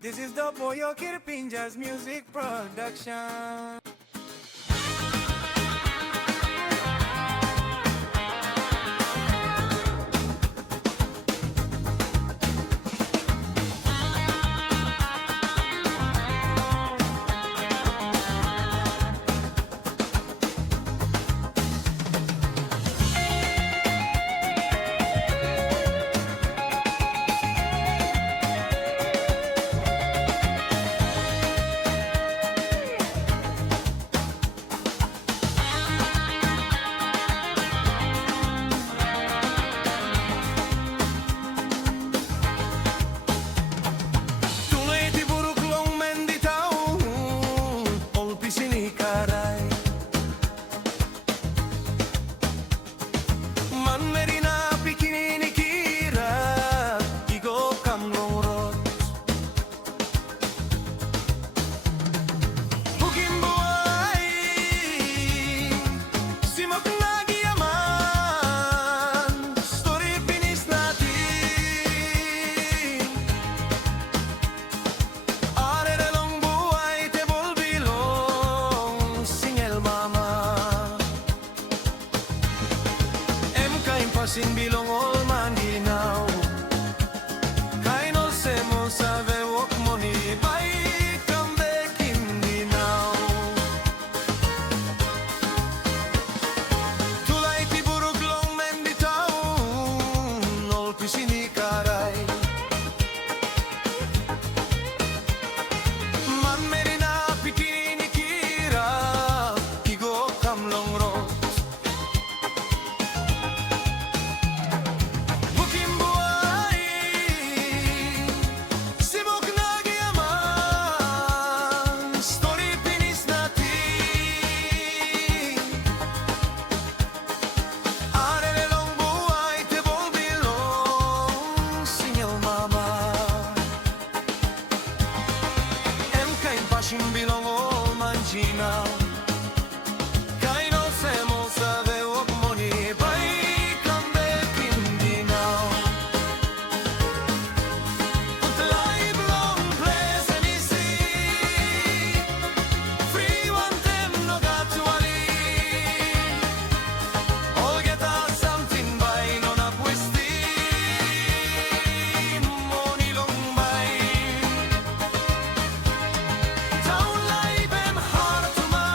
This is the Boyo Kirpinja's music production. Sin bilong ol mandinaw Kainol se mo sa vewok mo ni bay kambe kindinaw Tulay ti burug long menditaw Nol pisini karay Man merina pikini kira Igo kamlong ro Bilong ol manjinaw Kaino se mo sa vewok mo ni bay kambe kindinaw Utlay blong Ples and Isi Free one them no got to ali All get out something by no na pwesti mo nilong bay Down live and hard to my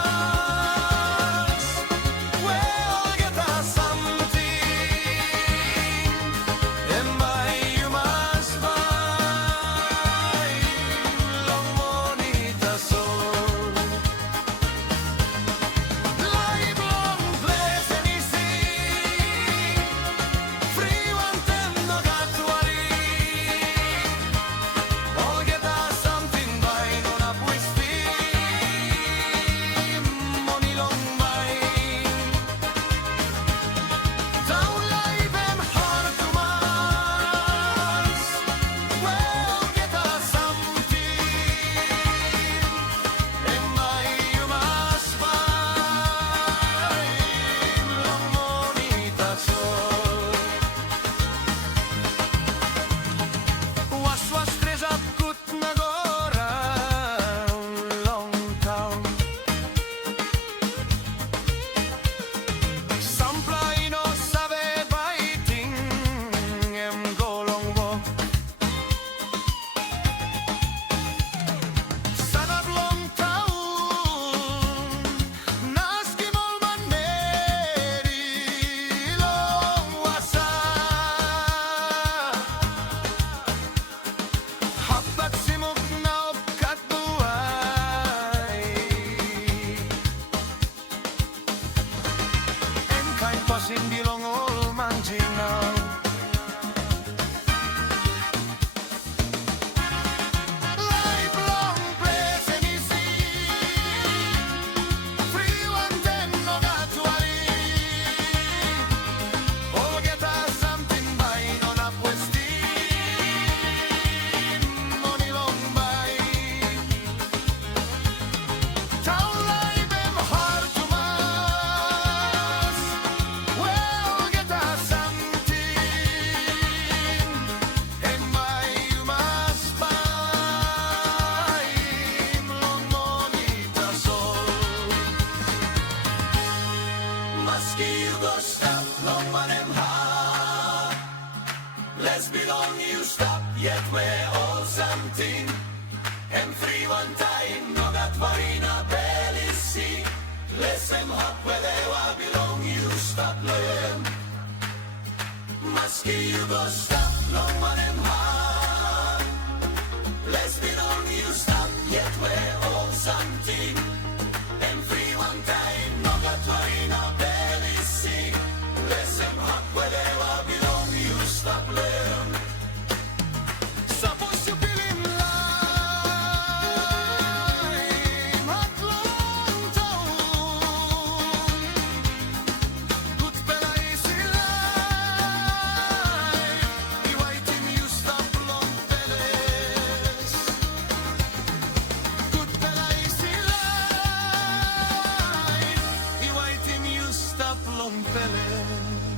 santin en friwantain nogat varina belisi lesem hak wedewa belong you stop lem maski you go stop long manem ha les belong you stop yet we all santin en friwantain nogat varina belisi lesem hak wedewa belong you stop lem Sapos you pilim laim hatlong taon Gut pela isi laip Iwaitim you stop long peles Gut pela isi laip Iwaitim you stop long peles